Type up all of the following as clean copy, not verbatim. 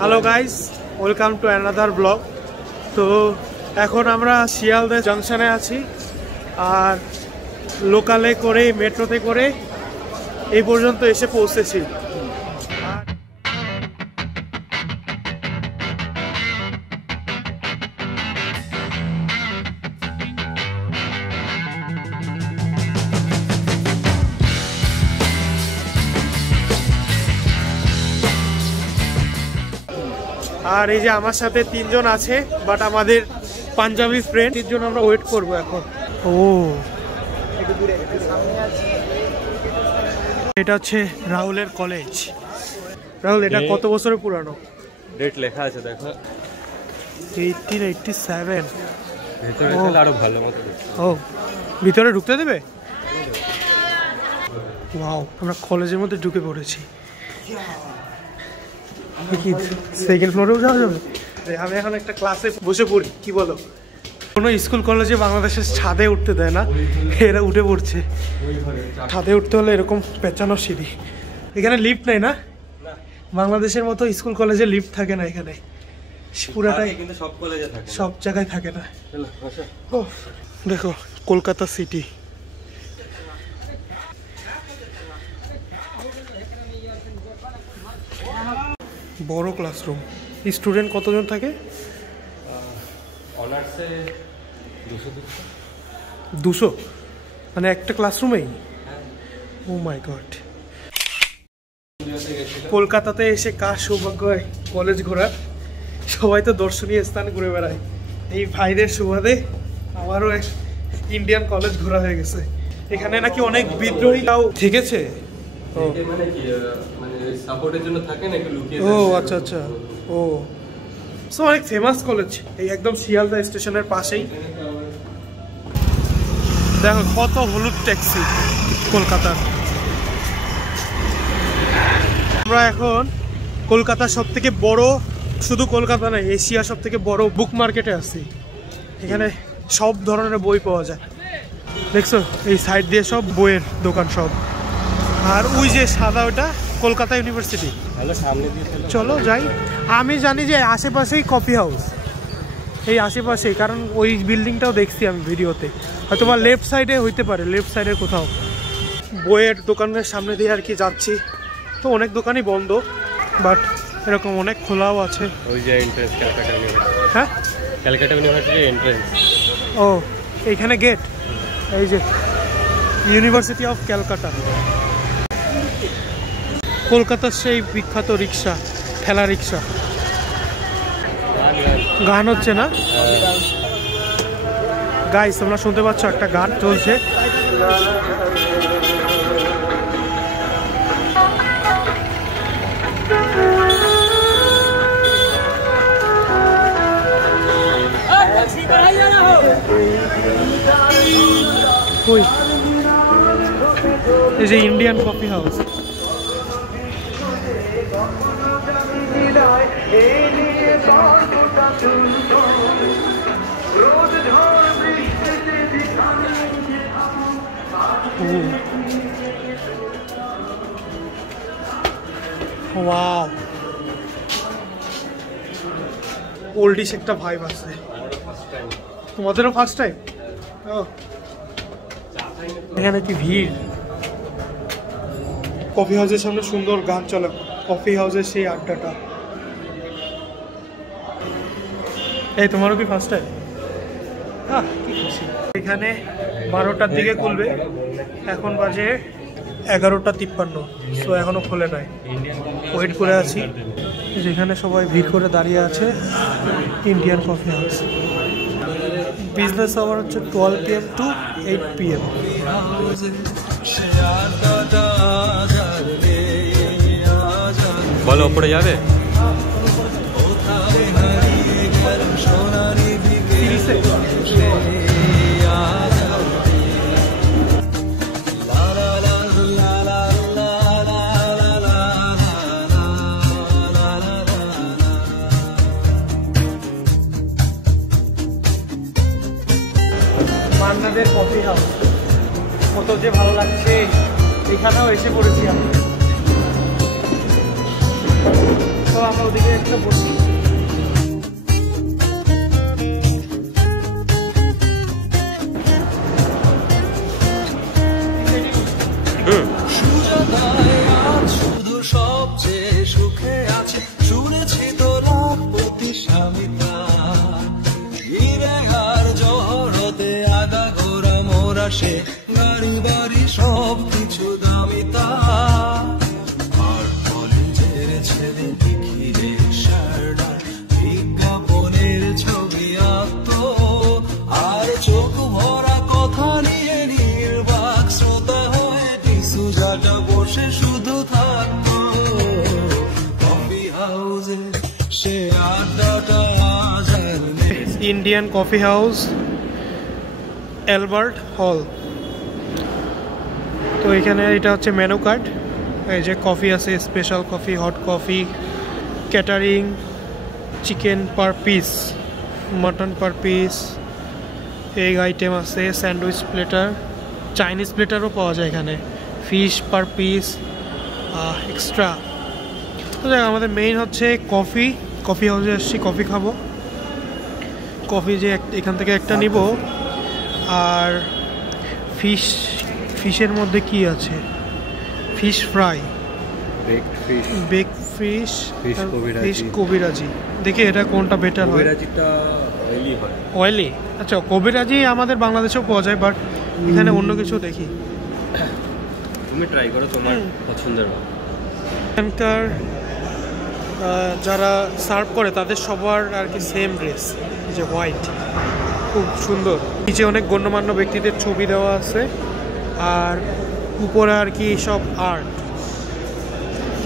Hello guys, welcome to another blog. তো এখন আমরা শিয়ালদা জাংশনে আছি, আর লোকালে করে মেট্রোতে করে এই পর্যন্ত এসে পৌঁছেছি। আর এই যে আমার সাথে তিনজন আছে, বাট আমাদের পাঞ্জাবি ফ্রেন্ড, তিনজন আমরা ওয়েট করব এখন। ও এটা হচ্ছে রাহুলের কলেজ। রাহুল, এটা কত বছরের পুরানো? ডেট লেখা আছে দেখো, 1887। ভিতরে গেলে আরো ভালো মতো। ও, ভিতরে ঢুকতে দেবে? ওয়াও, আমরা কলেজের মধ্যে ঢুকে পড়েছি। কি সেকেন্ড ফ্লোরেও যাওয়া যাবে? আমি এখন একটা ক্লাসে বসে পড়ি, কি বলো? কোনো স্কুল কলেজে বাংলাদেশের ছাদে উঠতে দেয় না, এরা উঠে পড়ছে। ছাদে উঠতে হলে এরকম পেঁচানো সিঁড়ি। এখানে লিফট নেই না? বাংলাদেশের মতো স্কুল কলেজে লিফট থাকে না এখানে, পুরাটাই কিন্তু সব কলেজে থাকে, সব জায়গায় থাকে না। ও দেখো, কলকাতা সিটি। বড় ক্লাসরুম। স্টুডেন্ট কতজন থাকে? অনার্সে 200, মানে একটা ক্লাসরুমেই? ও মাই গড। কলকাতাতে এসে কার সৌভাগ্য হয় কলেজ ঘোরার? সবাই তো দর্শনীয় স্থান ঘুরে বেড়ায়, এই ভাইদের সুবাদে আমারও এক ইন্ডিয়ান কলেজ ঘোরা হয়ে গেছে। এখানে নাকি অনেক বিদ্রোহীরাও থেকেছে। মানে কি মানে সাপোর্টের জন্য থাকে নাকি লুকিয়ে? ও আচ্ছা আচ্ছা। ও সো অনেক ফেমাস কলেজ, এই একদম শিয়ালদা স্টেশনের পাশেই। দেখো কত হলুদ ট্যাক্সি কলকাতার। আমরা এখন কলকাতার সব থেকে বড়, শুধু কলকাতা নয়, এশিয়া সব থেকে বড় বুক মার্কেটে আছি। এখানে সব ধরনের বই পাওয়া যায়, দেখছো? এই সাইড দিয়ে সব বইয়ের দোকান সব। আর ওই যে সাদা, ওটা কলকাতা ইউনিভার্সিটি। চলো যাই। আমি জানি যে আশেপাশেই কফি হাউস, এই আশেপাশেই, কারণ ওই বিল্ডিংটাও দেখছি আমি ভিডিওতে। হয়তো বা লেফট সাইডে হইতে পারে, লেফট সাইডের কোথাও। বইয়ের দোকানের সামনে দিয়ে আর কি যাচ্ছি, তো অনেক দোকানই বন্ধ, বাট এরকম অনেক খোলাও আছে। ওই যে এন্ট্রেন্স ক্যালকাটা ইউনিভার্সিটি। হ্যাঁ, ক্যালকাটা ইউনিভার্সিটির এন্ট্রেন্স। ও এইখানে গেট, এই যে ইউনিভার্সিটি অফ ক্যালকাটা। কলকাতার সেই বিখ্যাত রিক্সা, ঠেলা রিক্সা। গান হচ্ছে না গাইস? তোমরা শুনতে পাচ্ছ একটা গান চলছে। এই যে ইন্ডিয়ান কফি হাউস। ওয়াও, ওল্ডিশ একটা ভাইব আছে। তোমাদেরও ফার্স্ট টাইম? এখানে কি ভিড়! কফি হাউসের সামনে সুন্দর গান চলে, কফি হাউসের সেই আড্ডাটা। এই তোমারও কি ফার্স্ট টাইম? হ্যাঁ, কি খুশি। এখানে 12টার দিকে খুলবে, এখন বাজে 11:53, তো এখনো খোলে নাই, ওয়েট করে আছি। যেখানে সবাই ভিড় করে দাঁড়িয়ে আছে, Indian coffee house. Business hour হচ্ছে 12 PM to 8 PM। বলো উপরে যাবে? মান্নাদের কফি হাউস কত যে ভালো লাগছে, এখানেও এসে পড়েছি আমি। ওদিকে একটা বসি। শুধু সবচেয়ে সুখে আছে শুনেছি তোলার প্রতি স্বামিতা হিরে আর জহরতে আগা ঘোরা মোরা সে গাড়ি বাড়ি সব কিছু দামিতা আর কলেজের ছেলে দেখিলে শারদা বিজ্ঞাপনের ছবি আঁকত আর চোখ ভরা কথা নিয়ে নির্বাক শ্রোতা হয়ে সুজাটা বসে শুধু থাকতো কফি হাউসে সে আড্ডাটা আজ আর নেই। ইন্ডিয়ান কফি হাউস, অ্যালবার্ট হল। তো এখানে এটা হচ্ছে মেনু কার্ড। এই যে কফি আছে, special coffee, hot coffee, catering, chicken per piece, mutton per piece, egg item আছে, স্যান্ডউইচ প্লেটার, চাইনিজ প্লেটারও পাওয়া যায় এখানে, ফিশ পার পিস এক্সট্রা। তো দেখ আমাদের মেইন হচ্ছে কফি। কফি হাউসে আসছি, কফি খাবো। কফি যে এখান থেকে একটা নিব। আর ফিশের মধ্যে কি আছে? Fish fry, bake fish, fish kabiraji. দেখি এটা কোনটা বেটার হয়। অয়েলি, আচ্ছা কবিরাজি আমাদের বাংলাদেশেও পাওয়া যায়, বাট এখানে অন্য কিছু দেখি। তুমি ট্রাই করো তোমার পছন্দের। এখানকার যারা সার্ভ করে তাদের সবার আর কি সেম ড্রেস, যে হোয়াইট, খুব সুন্দর। নিচে অনেক গণ্যমান্য ব্যক্তিদের ছবি দেওয়া আছে, আর উপরে আর কি সব আর্ট,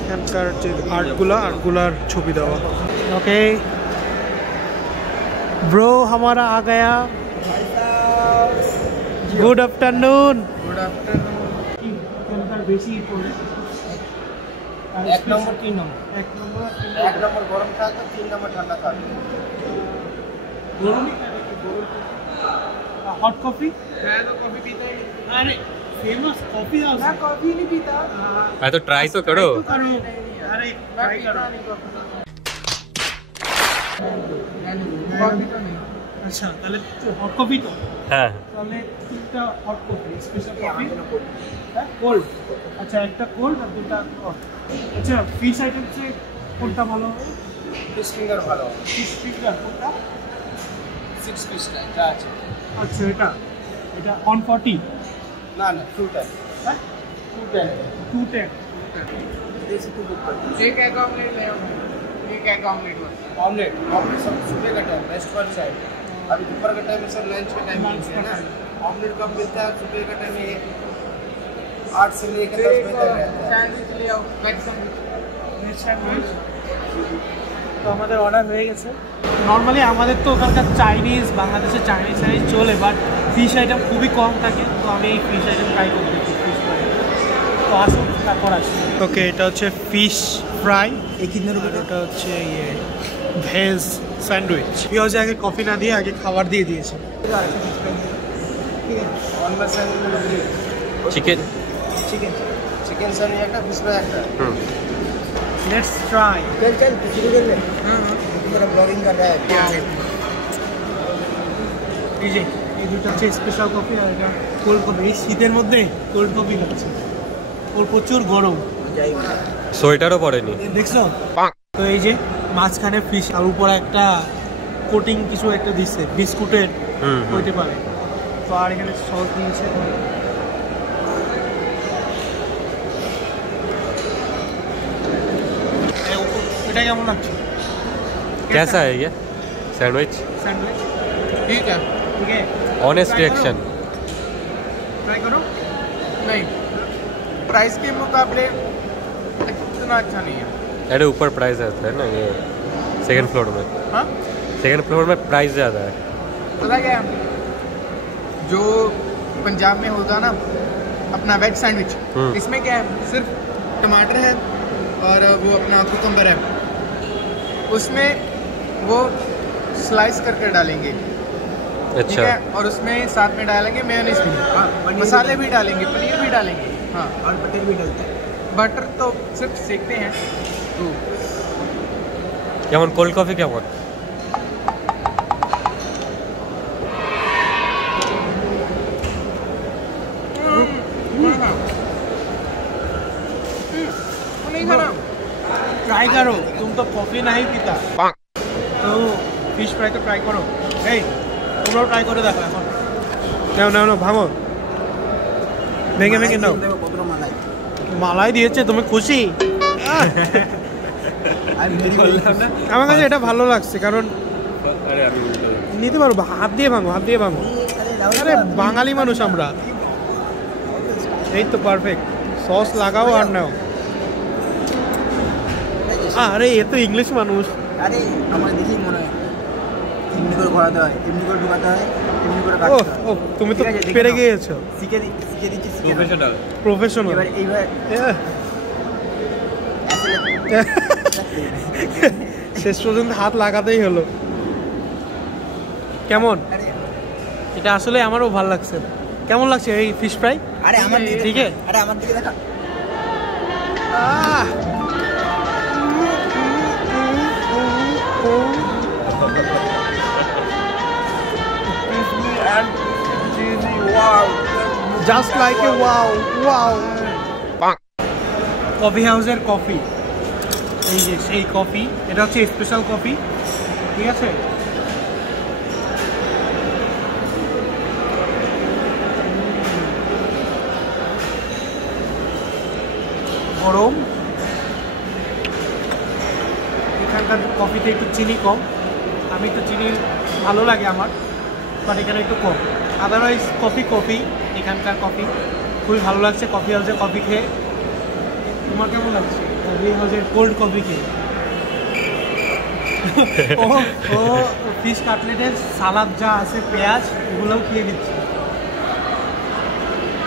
এখানকার যে আর্টগুলার ছবি দেওয়া। ওকে ব্রো, हमारा आ गया। Good afternoon. Good afternoon. বেশি পড়ে एक नंबर 3 नंबर, এক নম্বর एक नंबर गरम था, 3 नंबर ठंडा था। Hot coffee. मैं तो कॉफी पीता ही नहीं। अरे फेमस कॉफी हाउस। मैं कॉफी नहीं पीता। हाँ तो ट्राई तो करो। करो। अरे मैं ट्राई करो। पीता नहीं कॉफी तो नहीं। अच्छा তাহলে হট কফি তো, হ্যাঁ তাহলে তিনটা হট কফি, স্পেশাল কফি। হ্যাঁ কোল্ড। আচ্ছা একটা কোল্ড আর দুটো হট। আচ্ছা ফিশ আইটেমসে কোনটা ভালো হবে? फिश फिंगर ভালো। ফিশ ফিঙ্গার কোনটা? 6 পিস না এটা আছে। আচ্ছা এটা 140। না না 210। হ্যাঁ 210। 210। देसी टू बुक कर। एक एग ऑमलेट ले आओ। एक एग ऑमलेट बस। ऑमलेट सब सुबह का टाइम, बेस्ट वन साइड। अभी दोपहर का टाइम में सब लंच का टाइम है ना। ऑमलेट कब मिलता है? सुबह का टाइम में 8 से लेकर 10 बजे तक रहता है। सैंडविच ले आओ, वेज सैंडविच। তো আমাদের অর্ডার হয়ে গেছে। নর্মালি আমাদের তো ওখানকার চাইনিজ, বাংলাদেশে চাইনিজ চলে, বাট ফিশ আইটেম খুবই কম থাকে, তো আমি এই ফিশ আইটেম ট্রাই করতে ফিশ ফ্রাই। তো আসুন তারপর আসি। ওকে এটা হচ্ছে ফিশ ফ্রাই, এটা হচ্ছে ইয়ে ভেজ স্যান্ডউইচ। পিওজে আগে কফি না দিয়ে আগে খাবার দিয়ে দিয়েছে। Online sandwich, chicken chicken sandwich একটা फिश फ्राई একটা। Let's try. चल शुरू कर ले। मेरा ब्लॉगिंग कर रहा है। এই যে এই দুটো হচ্ছে স্পেশাল কফি, আর এটা কোল্ড কফি। এই শীতের মধ্যে কোল্ড কফি খাচ্ছে, ওর প্রচুর গরম। সোয়েটারও পরেনি দেখছো তো? এই যে মাঝখানে ফিশ, আর উপরে একটা কোটিং কিছু একটা দিচ্ছে বিস্কুটের, হইতে পারে। তো আর এখানে সস দিয়েছে। এটা কেমন লাগছে? कैसा है ये सैंडविच? স্যান্ডউইচ ठीक है। ঠিক আছে, ऑनेस्ट रिएक्शन। ট্রাই করো। नहीं, प्राइस के मुकाबले इतना अच्छा नहीं है। अरे ऊपर प्राइस रहता है ना, ये सेकंड फ्लोर में। हाँ सेकंड फ्लोर में प्राइस ज़्यादा है। पता क्या है? जो पंजाब में होता ना अपना वेज सैंडविच, इसमें क्या है? सिर्फ टमाटर है और वो अपना कुकम्बर है, उसमें वो स्लाइस करके डालेंगे। ठीक अच्छा है, और उसमें साथ में डालेंगे मेयोनीज भी, मसाले भी डालेंगे, पनीर भी डालेंगे। हाँ और बटर भी डालते हैं। बटर तो सिर्फ सेकते हैं। तो কেমন কোল্ড কফি কেমন? ट्राई करो, तुम तो कॉफी नहीं पीता तो फिश फ्राई तो ट्राई करो। এই তোমরাও ট্রাই করে দেখো এখন। নাও নাও নাও ভাঙো, ভেঙে ভেঙে নাও। মালাই দিয়েছে, তুমি খুশি? আমার কাছে এটা ভালো লাগছে কারণ নিতে পারবো, হাত দিয়ে ভাঙো, হাত দিয়ে ভাঙো। আরে বাঙালি মানুষ আমরা, এই তো পারফেক্ট। সস লাগাও আর নাও। আরে এ তো ইংলিশ মানুষ। আরে আমার দেখি মনে হয় এমনি করে ঘোরাতে হয়, এমনি করে ঢুকাতে হয়, এমনি করে ও কাটতে হয়। ও তুমি তো পেরে গিয়েছো, শিখে দিচ্ছি প্রফেশনাল। প্রফেশনাল। এইবার শেষ পর্যন্ত হাত লাগাতেই হলো। কেমন? এটা আসলে আমারও ভালো লাগছে। কেমন লাগছে এই ফিশ ফ্রাই? আরে আমার দিকে, ঠিক আছে, আরে আমার দিকে দেখা। Just like a wow wow. Coffee হাউসের কফি, এই যে সেই কফি, এটা হচ্ছে স্পেশাল কফি, ঠিক আছে। গরম। এখানকার কফিতে একটু চিনি কম, আমি একটু চিনি ভালো লাগে আমার, বাট এখানে একটু কম। আদারওয়াইজ কফি এখানকার কফি খুবই ভালো লাগছে। কফি হাউসের কফি খেয়ে তোমার কেমন লাগছে? কফি হাউসের কোল্ড কফি খেয়ে? ও ও ফিশ কাটলেটের সালাদ যা আছে, পেঁয়াজ, এগুলোও খেয়ে দিচ্ছে।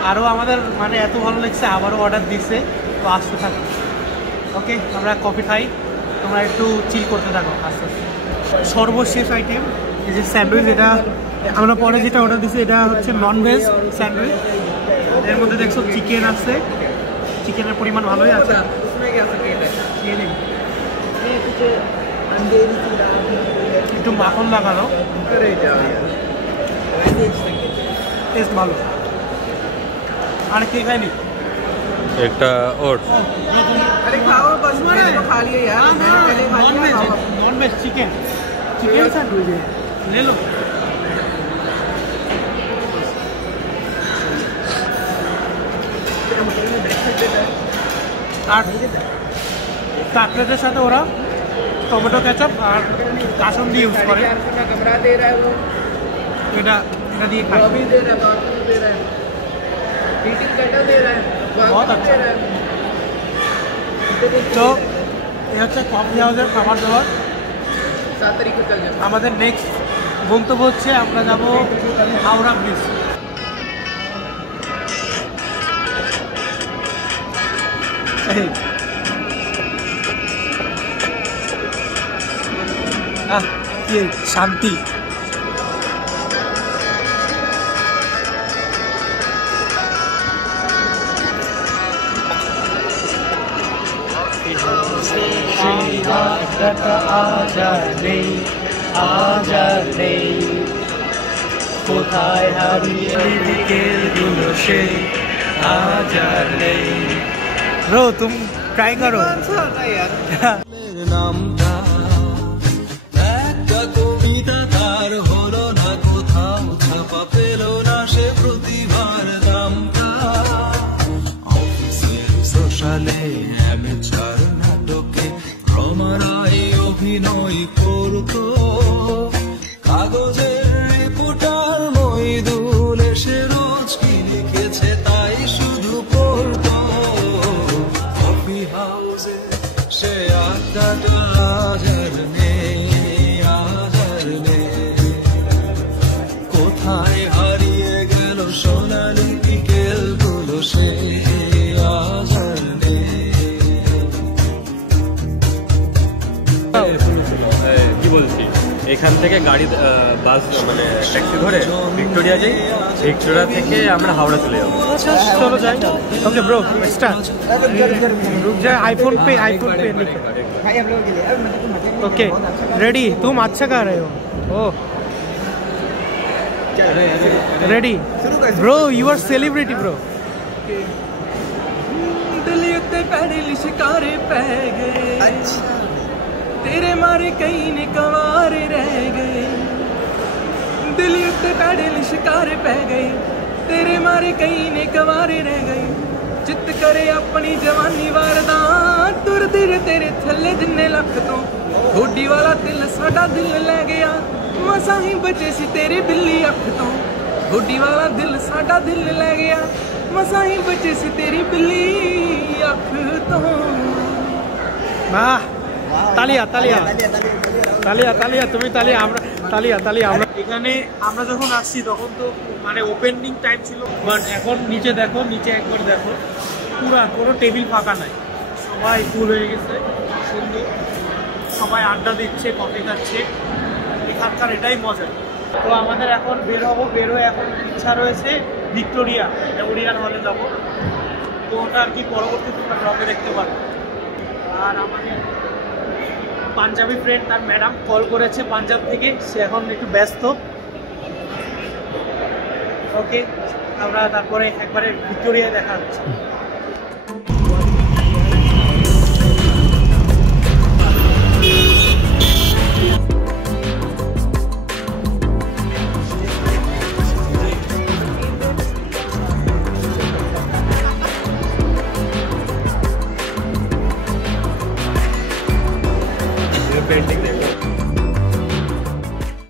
আরও আমাদের মানে এত ভালো লাগছে, আবারও অর্ডার দিচ্ছে, তো আসতে থাকো। ওকে, আমরা কফি খাই, তোমরা একটু চিল করতে থাকো আস্তে আস্তে। সর্বশেষ আইটেম এই যে স্যান্ডউইচ, এটা আমরা পরে যেটা অর্ডার দিচ্ছি এটা হচ্ছে ননভেজ স্যান্ডউইচ। এর মধ্যে দেখছো চিকেন আছে, চিকেনের পরিমাণ ভালোই আছে। খেয়ে নিন। একটু মাখন লাগানো, টেস্ট ভালো। আর কে খায়নি? একটা ওট अरे खाओ बस, मैंने तो खा लिया यार, मैंने पहले खा लिया। खाओ। नॉनवेज चिकन, चिकन सैंडविच ले लो। আর কাটলেটের সাথে ওরা টমেটো কেচাপ আর কাসুন্দি দিয়ে ইউজ করে, कमरा दे रहा है वो, এটা এটা দিয়ে খাই। अभी दे रहा है, बाथरूम दे रहा है, हीटिंग कटर दे रहा है, बहुत बाथरूम अच्छा। दे रहा है। তো এই হচ্ছে কফি হাউসের খাবার দাবার। 7 तारीख को चल जाए। আমাদের নেক্সট গন্তব্য হচ্ছে আমরা যাব হাওড়া ব্রিজ। কি শান্তি। কোথায় হারিয়ে বিকেলগুলো সে আজ আর নেই। ব্রো তুম ট্রাই করো। নামটা একটা কবিতা তার হলো না কোথাও ছাপা, পেল না সে প্রতিভার দামটা। অফিসের সোশ্যালে অ্যামেচার নাটকে রমারাই অভিনয় করতো, কাগজের রিপোর্টার মইদুল এসে রোজ কি লিখেছে তাই শুধু পড়তো। কফি হাউসে সে আড্ডাটা আজ আর নেই, আজ আর নেই। কোথায় হারিয়ে গেল সোনালি বিকেলগুলো সে আজ আর নেই। কি বলছি এখান থেকে গাড়ি বাস মানে ট্যাক্সি ধরে ভিক্টোরিয়া যাই, ভিক্টোরিয়া থেকে আমরা হাওড়া চলে যাবো। चलो जाए। Okay bro start. रुक जाए, आईफोन पे लिखो। भाई हम लोगों के लिए अब मतलब तुम मजे में ओके बहुत अच्छा कर रेडी, तुम अच्छा गा रहे हो। Oh ready bro, you are celebrity bro. दिल उत्ते पैरे लिशकारे पै गए, अच्छा तेरे मारे कई ने कवारे रह गए। दिल उत्ते पैरे लिशकारे पै गए, तेरे मारे कई ने कवारे रह गए। चित करे अपनी जवानी वारदा, तुरदी रे तेरे थल्ले जिन्ने लख तो। ठोडी वाला दिल साडा दिल ले गया, मसा ही बचे सी तेरी बिल्ली अख तो। ठोडी वाला दिल साडा दिल ले गया, मसा ही बचे सी तेरी बिल्ली अख तो। বাহ, তালিয়া তালিয়া তালিয়া তালিয়া, তুমি তালিয়া, আমরা তালিয়া তালিয়া। আমরা এখানে আমরা যখন আসছি তখন তো মানে ওপেনিং টাইম ছিল, বাট এখন নিচে দেখো, নিচে একবার দেখো, পুরা কোনো টেবিল ফাঁকা নাই, সবাই ফুল হয়ে গেছে, সুন্দর, সবাই আড্ডা দিচ্ছে, কফি খাচ্ছে, এখানকার এটাই মজা। তো আমাদের এখন বের হবো, বের হয়ে এখন ইচ্ছা রয়েছে ভিক্টোরিয়া মেমোরিয়াল হলে যাবো। তো ওটা আর কি পরবর্তী তোমরা ব্লগে দেখতে পারো। আর আমাদের পাঞ্জাবি ফ্রেন্ড, তার ম্যাডাম কল করেছে পাঞ্জাব থেকে, সে এখন একটু ব্যস্ত। ওকে, আমরা তারপরে একবারে ভিক্টোরিয়া দেখা হচ্ছে।